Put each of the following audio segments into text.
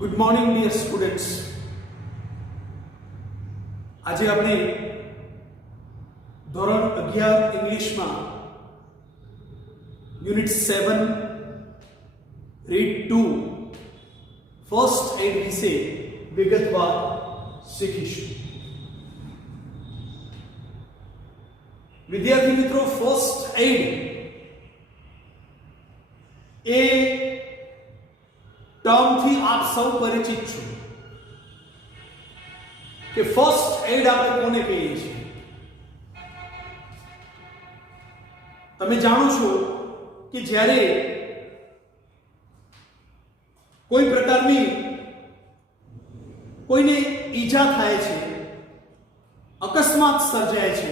Good morning dear students. આજે આપણે ધોરણ 11 ઇંગ્લિશમાં યુનિટ 7 રીડ 2 ફર્સ્ટ એડ વિશે વિગતવાર શીખીશું. વિદ્યાર્થી મિત્રો, ફર્સ્ટ એડ એ ટર્મથી આપ સૌ પરિચિત છો કે ફર્સ્ટ એડ આપણે કોને કહીએ છીએ. તમે જાણો છો કે જ્યારે કોઈ પ્રકારની કોઈને ઈજા થાય છે, અકસ્માત સર્જાય છે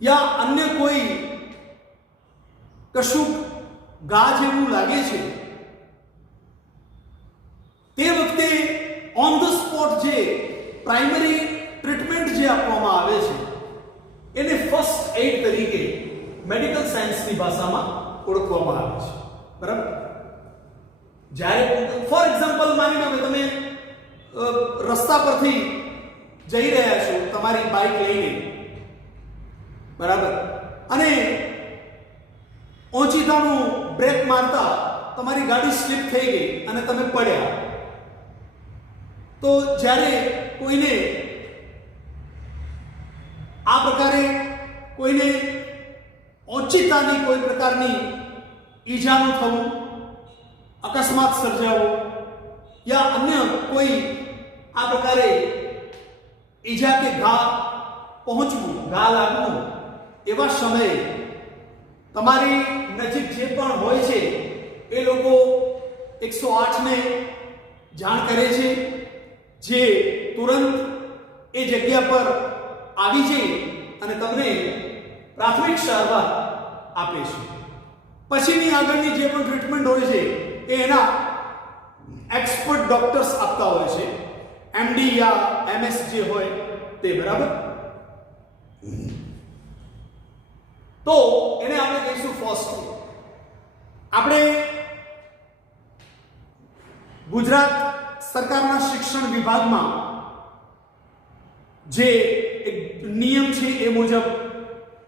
યા અન્ય કોઈ કશુંક ઘા જેવું લાગે છે, તે વખતે ઓન ધ સ્પોટ જે પ્રાઇમરી ટ્રીટમેન્ટ જે આપવામાં આવે છે એને ફર્સ્ટ એડ તરીકે મેડિકલ સાયન્સની ભાષામાં ઓળખવામાં આવે છે. બરાબર? જ્યારે ફોર એક્ઝામ્પલ માની લો કે તમે રસ્તા પરથી જઈ રહ્યા છો તમારી બાઇક લઈને, બરાબર, અને ઓચિતાનું બ્રેક મારતા તમારી ગાડી સ્લીપ થઈ ગઈ અને તમે પડ્યા. તો જ્યારે કોઈને આ પ્રકારે કોઈને ઓચિતાની કોઈ પ્રકારની ઈજાનું થવું, અકસ્માત સર્જાવો યા અન્ય કોઈ આ પ્રકારે ઈજા કે ઘા પહોંચવું, ઘા લાગવું, એવા સમયે તમારી નજીક જે પણ હોય છે એ લોકો 108 ને જાણ કરે છે, જે તુરંત એ જગ્યા પર આવી જઈ અને તમને પ્રાથમિક સારવાર આપે છે. પછીની આગળની જે પણ ટ્રીટમેન્ટ હોય છે એ એના એક્સપર્ટ ડોક્ટર્સ આપતા હોય છે, એમડી યા એમએસ જે હોય તે. બરાબર? તો એને આપણે કહીશું ફર્સ્ટ એડ. આપણે ગુજરાત સરકારના શિક્ષણ વિભાગમાં જે એક નિયમ છે એ મુજબ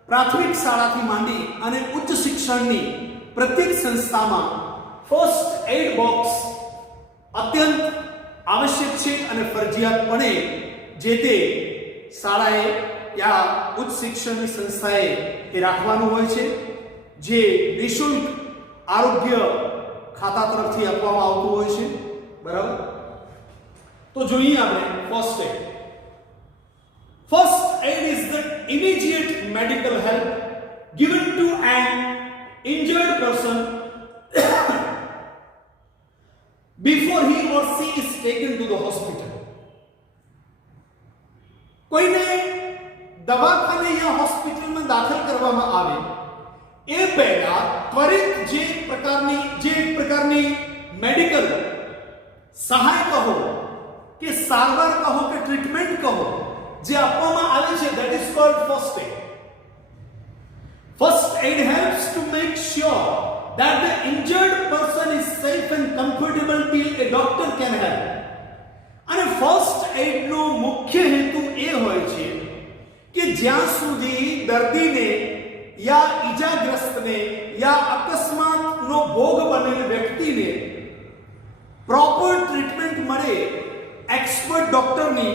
પ્રાથમિક શાળાથી માંડી અને ઉચ્ચ શિક્ષણની પ્રત્યેક સંસ્થામાં ફર્સ્ટ એડ બોક્સ અત્યંત આવશ્યક છે અને ફરજિયાતપણે જે તે શાળાએ યા ઉચ્ચ શિક્ષણની સંસ્થાએ એ રાખવાનું હોય છે, જે નિઃશુલ્ક આરોગ્ય ખાતા તરફથી આપવામાં આવતું હોય છે. બરાબર? તો જોઈએ આપણે first aid. First aid is the immediate medical help given to an injured person before he or she is taken to the hospital. કોઈને દવાખાને યા હોસ્પિટલમાં દાખલ કરવામાં આવે એ પહેલા ત્વરિત જે પ્રકારની મેડિકલ સહાય કહો કે સારવાર કહો કે ટ્રીટમેન્ટ કહો જે આપવામાં આવે છે, that is called first aid. First aid helps to make sure that the injured person is safe and comfortable till a doctor can help. અને ફર્સ્ટ એડ નો મુખ્ય હેતુ એ હોય છે કે જ્યાં સુધી દર્દીને યા ઈજાગ્રસ્તને યા અકસ્માતનો ભોગ બનેલ વ્યક્તિને પ્રોપર ટ્રીટમેન્ટ મળે એક્સપર્ટ ડોક્ટરની,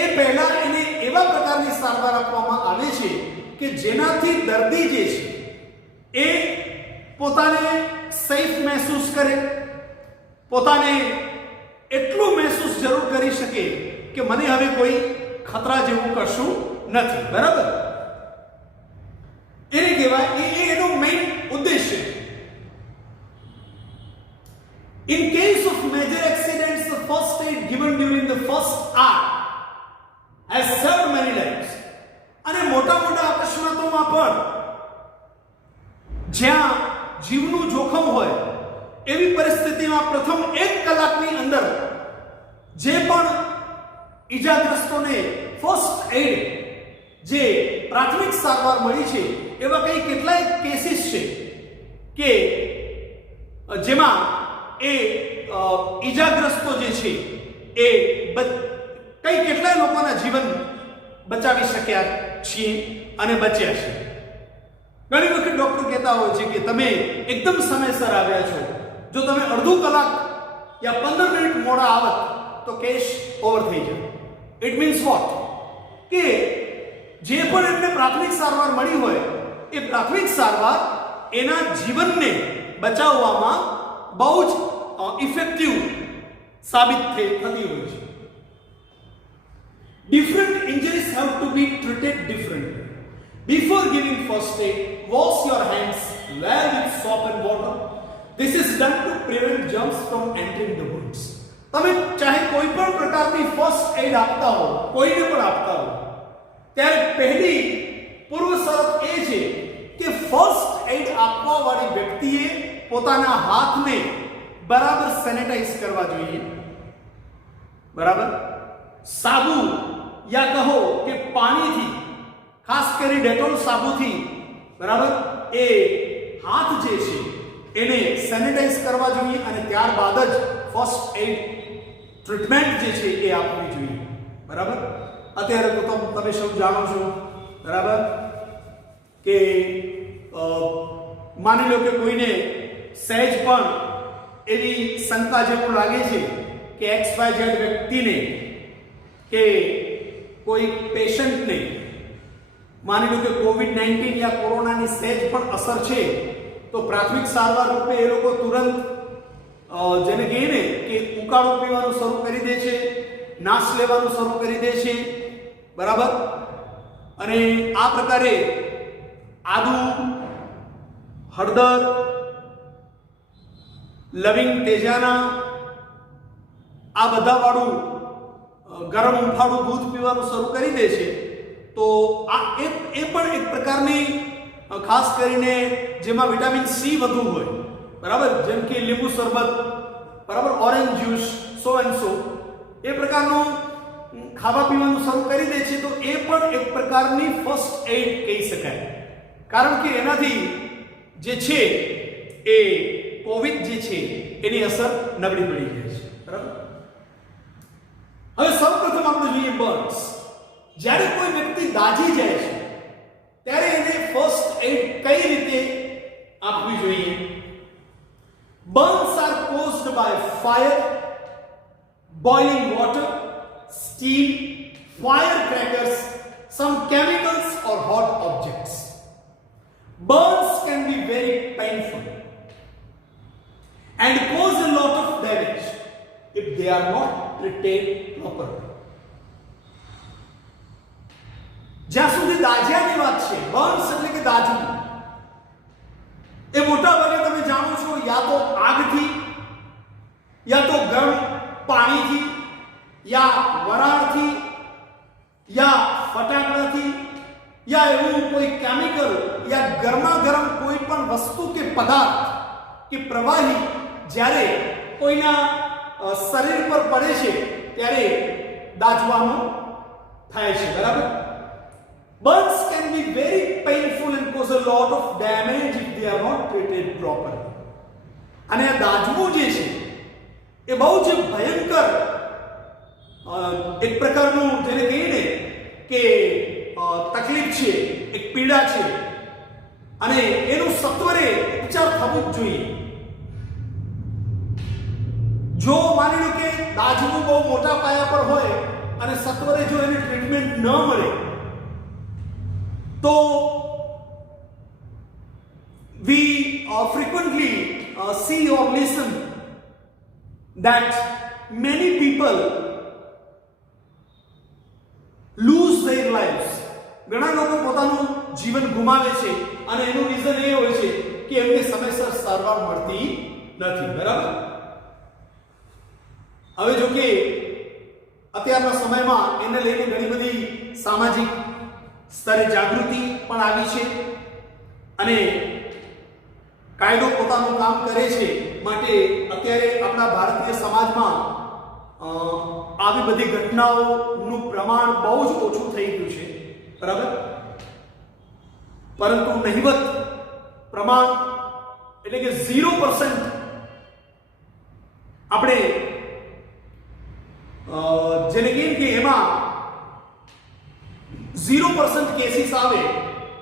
એ પહેલા એને એવા પ્રકારની સારવાર આપવામાં આવે છે કે જેનાથી દર્દી જે છે એ પોતાને સેફ મહેસૂસ કરે, પોતાને એટલું મહેસૂસ જરૂર કરી શકે કે મને હવે કોઈ ખતરા જેવું કશું નથી. બરાબર? એને કહેવાય એનો મેઇન ઉદ્દેશ્ય. In case of major accidents, the first aid given during the first hour has saved many lives. અને મોટા અકસ્માતોમાં પણ જ્યાં જીવનું જોખમ હોય એવી પરિસ્થિતિમાં પ્રથમ 1 કલાકની અંદર જે પણ ઈજાગ્રસ્તોને ફર્સ્ટ એડ જે પ્રાથમિક સારવાર મળી છે એવા કેટલાય કેસીસ છે કે જેમાં એ ઈજાગ્રસ્તો જે છે એ કેટલાય લોકોના જીવન બચાવી શક્યા છીએ અને બચ્યા છે. ઘણી વખત ડોક્ટર કહેતા હોય છે કે તમે એકદમ સમયસર આવ્યા છો, જો તમે અડધો કલાક યા 15 મિનિટ મોડા આવત તો કેસ ઓવર થઈ જાય. It means what? કે જે પણ એમને પ્રાથમિક સારવાર મળી હોય એ પ્રાથમિક સારવાર એના જીવનને બચાવવામાં બહુ જ ઇફેક્ટિવ સાબિત થતી હોય છે. Different injuries have to be treated differently. Before giving first aid, wash your hands well with soap and water. This is done to prevent germs from entering the wounds. તમે ચાહે કોઈ પણ પ્રકારની ફર્સ્ટ એડ આપતા હો, કોઈને પણ આપતા હો, ત્યારે પહેલી પૂર્વ શરત એ છે કે ફર્સ્ટ એડ આપવા વાળી વ્યક્તિએ પોતાના હાથને બરાબર સેનેટાઈઝ કરવા જોઈએ. બરાબર? સાબુ યા કહો કે પાણીથી, ખાસ કરી ડેટોલ સાબુથી, બરાબર, એ હાથ જે છે એને સેનેટાઈઝ કરવા જોઈએ અને ત્યારબાદ જ ફર્સ્ટ એડ ટ્રીટમેન્ટ જે છે એ આપવી જોઈએ. બરાબર? અત્યારે તો તમે સૌ જાણો છો, બરાબર, કે માની લો કે કોઈને સહેજ પણ એવી શંકા જેવું લાગે છે કે XYZ વ્યક્તિને કે કોઈ પેશન્ટને માની લો કે કોવિડ-19 યા કોરોનાની સહેજ પણ અસર છે તો પ્રાથમિક સારવાર રૂપે એ લોકો તુરંત જેને કહીએ ને કે ઉકાળો પીવાનું શરૂ કરી દે છે, નાશ લેવાનું શરૂ કરી દે છે. બરાબર? અને આ પ્રકારે આદુ, હળદર, લવિંગ, તેજાના આ બધા વાળું ગરમ ઉફાળું દૂધ પીવાનું શરૂ કરી દે છે. તો આ એ પણ એક પ્રકારની, ખાસ કરીને જેમાં વિટામિન સી વધુ હોય, બરાબર, જેમ કે લીંબુ શરબત, બરાબર, orange juice, so and so, એ પ્રકારનું ખાવા પીવાનું શરૂ કરી દે છે. તો એ પણ એક પ્રકારની ફર્સ્ટ એડ કહી શકાય, કારણ કે એનાથી જે છે એ કોવિડ જે છે એની અસર નબળી પડી જાય છે. બરાબર? હવે સૌપ્રથમ આપણે જોઈએ બર્ન્સ. જ્યારે કોઈ વ્યક્તિ દાઝી જાય છે ત્યારે એને ફર્સ્ટ એડ કઈ રીતે આપવી જોઈએ? Burns are caused by fire, boiling water, steam, firecrackers, some chemicals or hot objects. Burns can be very painful and cause a lot of damage if they are not treated properly. જ્યાં સુધી દાઝ્યાની વાત છે, burns એટલે કે દાઝવું, એ મોટા ભાગે તમે જાણો છો યા તો આગથી, યા તો ગરમ પાણીથી, યા વરાળથી, યા ફટાકડાથી, યા એવું કોઈ કેમિકલ યા ગરમા ગરમ કોઈ પણ વસ્તુ કે પદાર્થ કે પ્રવાહી જ્યારે કોઈના શરીર પર પડે છે ત્યારે દાઝવાનું થાય છે. બરાબર? Burns can be very painful and cause a lot of damage if they are not treated properly. અને આ દાઝવું જે છે એ બહુ જ ભયંકર એક પ્રકારનું જેને કહીએ ને કે તકલીફ છે, એક પીડા છે, અને એનું સત્વરે ઉપચાર થવો જ જોઈએ. જો માની લો કે દાઝવું બહુ મોટા પાયા પર હોય અને સત્વરે જો એને ટ્રીટમેન્ટ ન મળે તો we frequently see or listen that many people lose their lives. ઘણા લોકો પોતાનું જીવન ગુમાવે છે અને એનું રીઝન એ હોય છે કે એમને સમયસર સારવાર મળતી નથી. બરાબર? હવે જો કે અત્યારના સમયમાં એને લઈને ઘણી બધી સામાજિક સ્તરે જાગૃતિ પણ આવી છે અને કાયદો પોતાનું કામ કરે છે. માટે અત્યારે આપણા ભારતીય સમાજમાં આવી બધી ઘટનાઓનું પ્રમાણ બહુ જ ઓછું થઈ ગયું છે. બરાબર? પરંતુ નહિવત પ્રમાણ એટલે કે 0% આપણે જેને કહીએ કે એમાં 0% કેસીસ આવે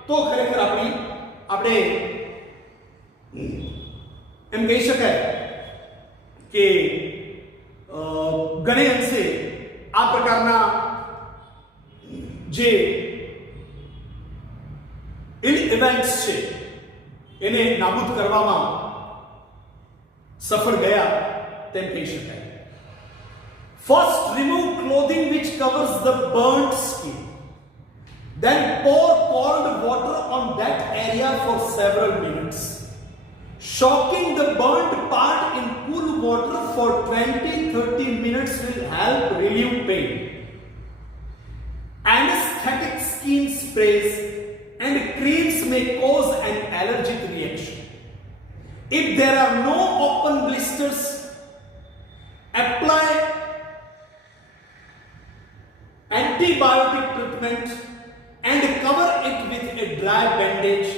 તો ખરેખર આપણે એમ કહી શકાય કે ઘણે અંશે આ પ્રકારના જે ઇવેન્ટ્સ છે એને નાબૂદ કરવામાં સફળ ગયા તેમ કહી શકાય. First, remove clothing which covers the burnt skin. Then pour cold water on that area for several minutes. Soaking the burnt part in cool water for 20-30 minutes will help relieve pain. Anesthetic skin sprays and creams may cause an allergic reaction. If there are no open blisters, apply antibiotic treatment and cover it with a dry bandage.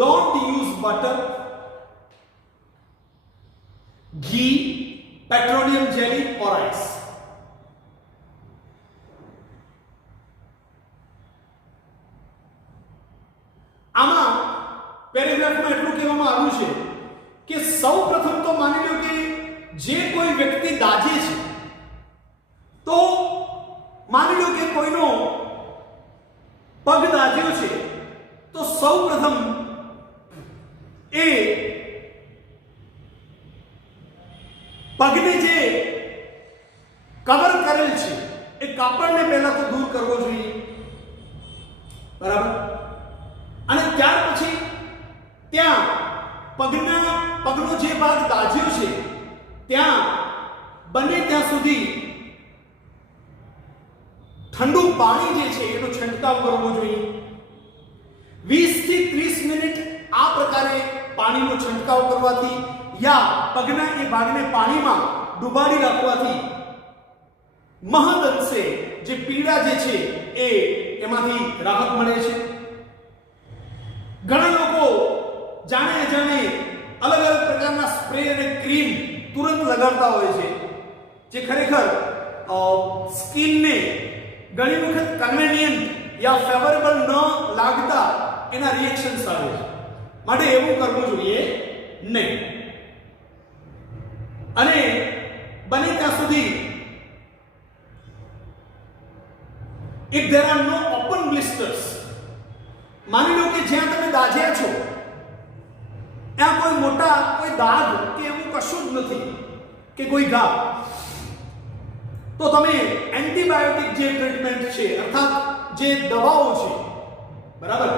Don't use butter, ghee, petroleum jelly or ice. આમાં પેરેગ્રાફમાં એટલું કહેવામાં આવ્યું છે કે સૌપ્રથમ તો માની લો કે જે કોઈ વ્યક્તિ દાજે છે તો માની લો કે કોઈનો પગ દાજ્યો છે તો સૌપ્રથમ એ પગને જે કવર કરેલ છે એ કાપડને પહેલા તો દૂર કરવો જોઈએ, બરાબર. અને ત્યાર પછી ત્યાં પગનો જે ભાગ દાજ્યો છે ત્યાં બને ત્યાં સુધી ઠંડુ પાણી જે છે એનો છંટકાવ કરવો જોઈએ. 20 થી 30 મિનિટ આ પ્રકારે પાણીનો છંટકાવ કરવાથી યા પગના એ ભાગને પાણીમાં ડુબાડી રાખવાથી મહદ અંશે જે પીડા જે છે એ એમાંથી રાહત મળે છે. ઘણા લોકો જાણે અલગ અલગ પ્રકારના સ્પ્રે અને ક્રીમ તુરંત લગાડતા હોય છે જે ખરેખર સ્કિનને ઘણી વખત કન્વેનિયન્ટ યા ફેવરેબલ ન લાગતા એના રિએક્શન્સ આવે છે. માટે એવું કરવું જોઈએ નહીં. અને બને ત્યાં સુધી if there are no open blisters, માની લો કે જ્યાં તમે દાજ્યા છો ત્યાં કોઈ મોટા કોઈ દાગ કે એવું કશું જ નથી કે કોઈ ઘા, તો તમે એન્ટીબાયોટિક જે ટ્રીટમેન્ટ છે અર્થાત જે દવાઓ છે, બરાબર,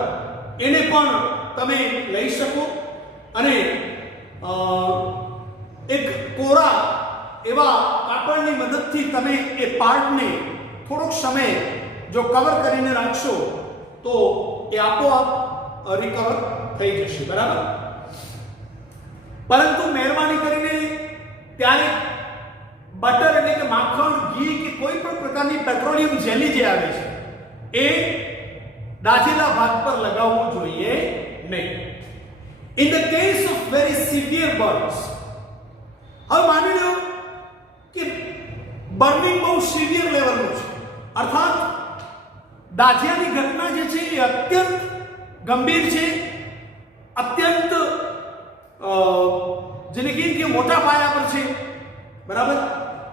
એને પણ તમે લઈ શકો અને એક કોરા એવા કાપડની મદદથી તમે એ પાર્ટને થોડોક સમય જો કવર કરીને રાખશો તો એ આપોઆપ રિકવર થઈ જશે, બરાબર. પરંતુ મહેરબાની કરીને ત્યારે બટર એટલે કે માખણ, ઘી કે કોઈ પણ પ્રકારની પેટ્રોલિયમ જેલી જે આવે છે એ દાજેલા ભાગ પર લગાવવું જોઈએ નહીં. In the case of very severe burns, હવે માની લો કે બર્નિંગ બહુ સિવિયર લેવલનું છે, અર્થાત દાજ્યાની ઘટના જે છે એ અત્યંત ગંભીર છે, અત્યંત જેને કહીએ કે મોટા પાયા પર છે, બરાબર.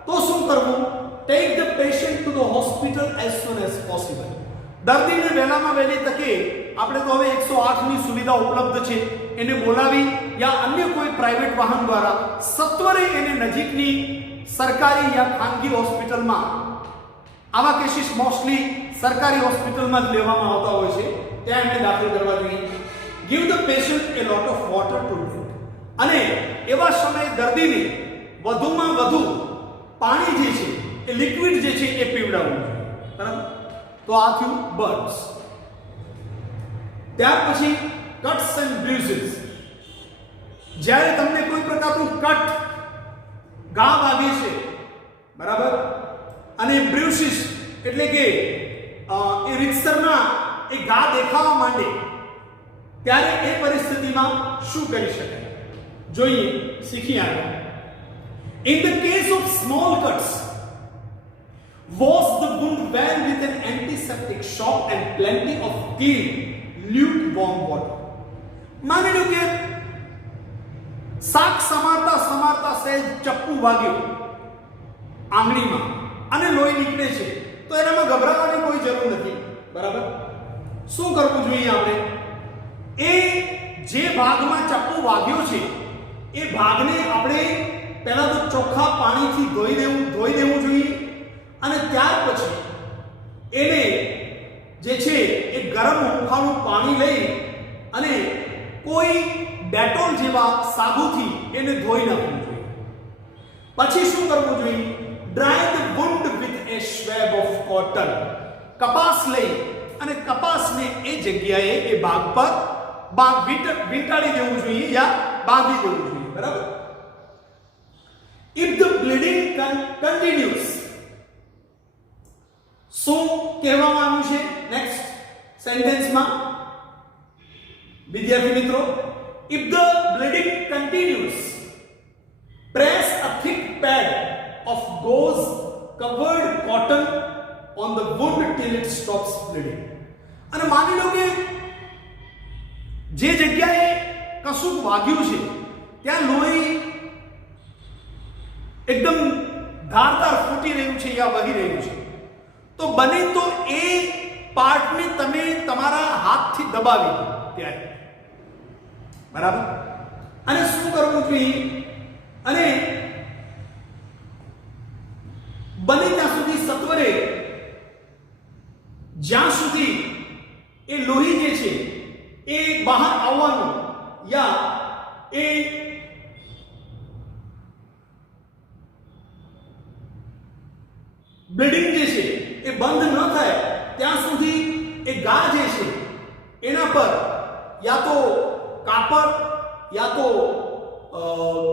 તો શું કરવું? Take the patient to the hospital as soon as possible. દર્દીને વહેલામાં વહેલી તકે, આપણે તો હવે 108 ની સુવિધા ઉપલબ્ધ છે, એને બોલાવી યા અન્ય કોઈ પ્રાઇવેટ વાહન દ્વારા સત્વરે એને નજીકની સરકારી યા ખાનગી હોસ્પિટલમાં, આવા કેસીસ મોસ્ટલી સરકારી હોસ્પિટલમાં જ લેવામાં આવતા હોય છે, ત્યાં એમને દાખલ કરવા જોઈએ. Give the patient A lot of water two drink, અને એવા સમયે દર્દીને વધુમાં વધુ પાણી જે છે એ લિક્વિડ જે છે એ પીવડાવવું જોઈએ, બરાબર. તો આ થયું બર્ન્સ. ત્યાર પછી કટ્સ એન્ડ બ્રુઝીસ. જ્યારે તમને કોઈ પ્રકારનું કટ, ઘા વાગે છે, બરાબર, અને બ્રુઝીસ એટલે કે એ રીતસરના એ ઘા દેખાવા માંડે, ત્યારે એ પરિસ્થિતિમાં શું કરી શકાય જોઈએ, શીખી આગળ. In the case of small cuts, wash the wound well with an antiseptic soap and plenty of clean, lukewarm water. માની લો કે શાક સમારતા સમારતા સહેજ ચપ્પુ વાગ્યું આંગળીમાં અને લોહી નીકળે છે, તો એનામાં ગભરાવાની કોઈ જરૂર નથી, બરાબર? શું કરવું જોઈએ આપણે? એ જે ભાગમાં ચપ્પુ વાગ્યો છે એ ભાગને આપણે પહેલા તો ચોખ્ખા પાણીથી ધોઈ દેવું જોઈએ અને ત્યાર પછી એને જે છે એ ગરમ હુંફાળું પાણી લઈ અને કોઈ ડેટોલ જેવા સાબુથી એને ધોઈ નાખવું જોઈએ. પછી શું કરવું જોઈએ? Dry the wound with a swab of cotton. કપાસ લઈ અને કપાસને એ જગ્યાએ એ ભાગ પર વીંટાળી દેવું જોઈએ યા બાંધી દેવું જોઈએ, બરાબર? If the bleeding continues, શું કહેવામાં આવ્યું છે નેક્સ્ટ સેન્ટેન્સમાં વિદ્યાર્થી મિત્રો? If the bleeding continues, press a thick pad of gauze covered cotton on the wound till it stops bleeding. અને માની લો કે જે જગ્યાએ કશુંક વાગ્યું છે ત્યાં લોહી એકદમ ધારદાર ફૂટી રહ્યું છે યા વહી રહ્યું છે, તો બને તો એ પાર્ટને તમે તમારા હાથથી દબાવી દો ત્યારે, બરાબર? અને શું કરવું જોઈએ? અને બને ત્યાં સુધી સત્વરે જ્યાં સુધી એ લોહી જે છે એ બહાર આવવાનું યા એ બ્લીડિંગ જે છે એ બંધ ન થાય ત્યાં સુધી એ ઘા જે છે એના પર યા તો કાપડ યા તો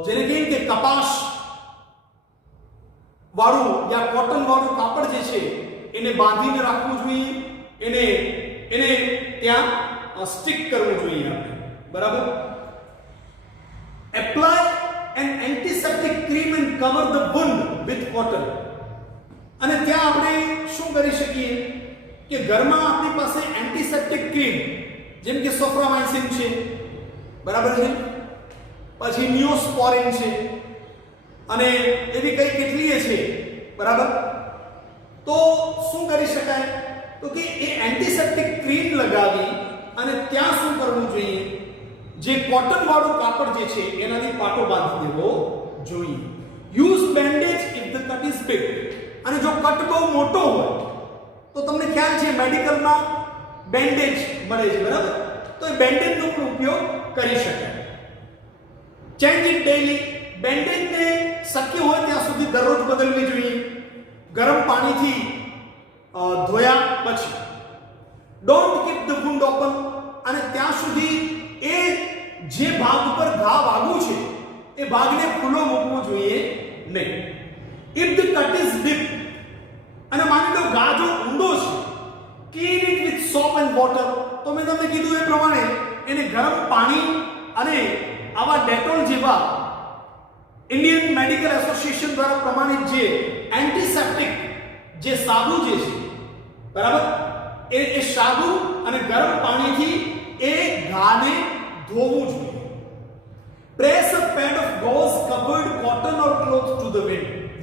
જેને કહીએ કે કપાસ વાળું યા કોટન વાળું કાપડ જે છે એને બાંધીને રાખવું જોઈએ, એને ત્યાં સ્ટિક કરવું જોઈએ આપણે, બરાબર? Apply an antiseptic cream and cover the wound with cotton. અને ત્યાં આપણે શું કરી શકીએ કે ઘરમાં આપણી પાસે એન્ટીસેપ્ટિક ક્રીમ જેમ કે સોફ્રામાઇસિન છે, બરાબર છે, પછી નિયોસ્પોરિન છે અને એવી કઈ કેટલીય છે, બરાબર? તો શું કરી શકાય? તો કે એ એન્ટીસેપ્ટિક ક્રીમ લગાવી અને ત્યાં શું કરવું જોઈએ? જે કોટન વાળું કાપડ જે છે એનાથી પાટો બાંધી દેવો જોઈએ. Use bandage if the cut is big. અને જો કટ બહુ મોટો હોય તો તમને ખ્યાલ છે મેડિકલમાં બેન્ડેજ મળે છે, બરાબર? તો એ બેન્ડેજનો પણ ઉપયોગ કરી શકાય. Change it daily. બેન્ડેજને શક્ય હોય ત્યાં સુધી દરરોજ બદલવી જોઈએ ગરમ પાણીથી ધોયા પછી. Don't keep the wound open. અને ત્યાં સુધી એ જે ભાગ પર ઘા વાગ્યું છે એ ભાગને ખુલ્લો મૂકવો જોઈએ નહીં. If the cut is deep, અને માની લો ઘા જો ઊંડો છે, clean it with soap and water. તો મેં તમને કીધું એ પ્રમાણે એને ગરમ પાણી અને આવા ડેટોલ જેવા ઇન્ડિયન મેડિકલ એસોસિએશન દ્વારા પ્રમાણિત જે એન્ટીસેપ્ટિક જે સાબુ જે છે, બરાબર, એ સાબુ અને ગરમ પાણીથી એ ઘાને ધોવું જોઈએ. Press a pad of gauze covered cotton or cloth to the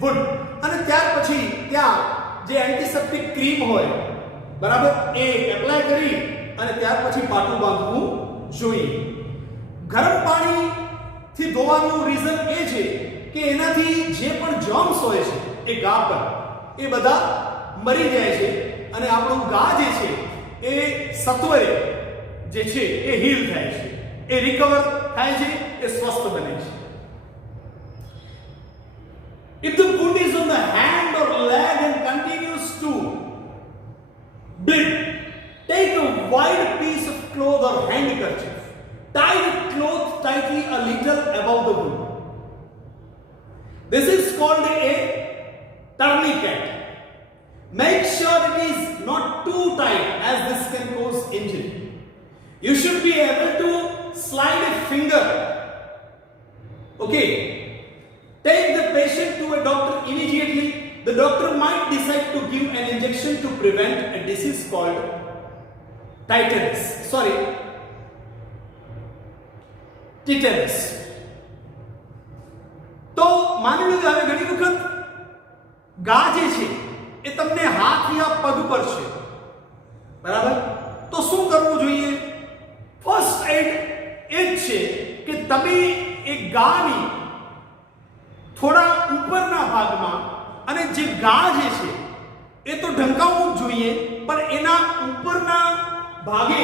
wound. અને ત્યાર પછી ત્યાં જે એન્ટીસેપ્ટિક ક્રીમ હોય, બરાબર, એ એપ્લાય કરી અને ત્યાર પછી પાટું બાંધવું જોઈએ. ગરમ પાણીથી ધોવાનું રીઝન એ છે કે એનાથી જે પણ જર્મ્સ હોય છે એ ઘા પર એ બધા મરી જાય છે અને આપણું ઘા જે છે એ સત્વરે જે છે એ હીલ થાય છે, એ રિકવર થાય છે, એ સ્વસ્થ બને છે. If the wound is on the hand or leg and continues to bleed, take a wide piece of cloth or handkerchief. Tie the cloth tightly a little above the wound. This is called a tourniquet. Make sure it is not too tight as this can cause injury. You should be able to slide a finger, okay, Take the patient to a doctor immediately. The doctor might decide to give an injection to prevent a disease called tetanus. તો માની લો કે હવે ઘણી વખત ઘા જે છે એ તમને હાથ યા પગ પર છે, બરાબર? તો શું કરવું જોઈએ? ફર્સ્ટ એડ એ જ છે કે તમે એ ઘાની થોડા ઉપરના ભાગમાં, અને જે ઘા જે છે એ તો ઢંકાવવું જ જોઈએ, પણ એના ઉપરના ભાગે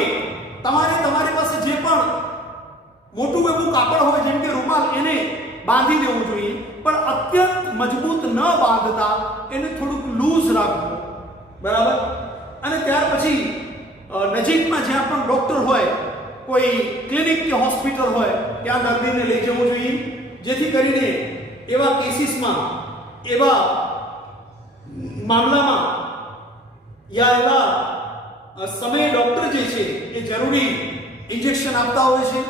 તમારી પાસે જે પણ મોટું એવું કાપડ હોય જેમ કે રૂમાલ, એને બાંધી દેવું જોઈએ, પણ અત્યંત મજબૂત ન બાંધતા એને થોડુંક લૂઝ રાખવું, બરાબર? અને ત્યાર પછી નજીકમાં જ્યાં પણ ડોક્ટર હોય, કોઈ ક્લિનિક કે હોસ્પિટલ હોય, ત્યાં દર્દીને લઈ જવું જોઈએ, જેથી કરીને એવા કેસીસમાં, એવા મામલામાં યા એવા સમયે ડોક્ટર જે છે એ જરૂરી ઇન્જેક્શન આપતા હોય છે,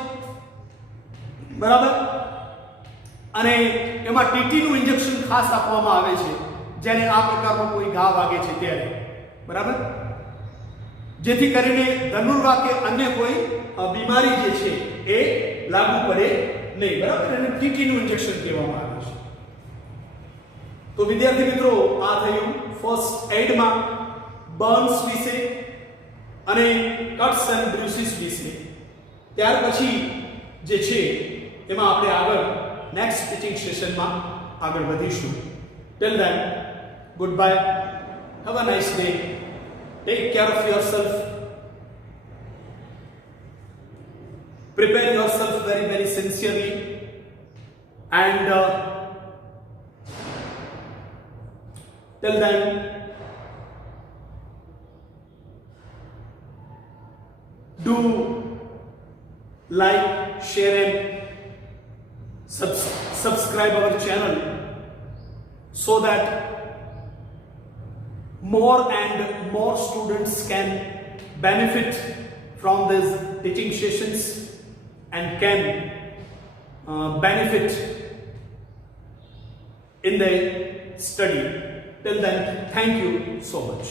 બરાબર? અને એમાં ટીટીનું ઇન્જેક્શન ખાસ આપવામાં આવે છે જ્યારે આ પ્રકારનો કોઈ ઘા વાગે છે ત્યારે, બરાબર? જેથી કરીને ધનુર્વા કે અન્ય કોઈ બીમારી જે છે એ લાગુ પડે નહીં, બરાબર? એને ટીટીનું ઇન્જેક્શન કહેવામાં આવે છે. તો વિદ્યાર્થી મિત્રો, આ થયું ફર્સ્ટ એડમાં બર્ન્સ વિશે અને કટ્સ એન્ડ બ્રુસીસ વિશે. ત્યાર પછી જે છે એમાં આપણે આગળ નેક્સ્ટ ટીચિંગ સેશનમાં આગળ વધીશું. Till then, good bye, have a nice day, take care of yourself, prepare yourself very, very sincerely, and till then, do like, share and subscribe our channel so that more and more students can benefit from these teaching sessions and can benefit in their study. Till then, thank you so much.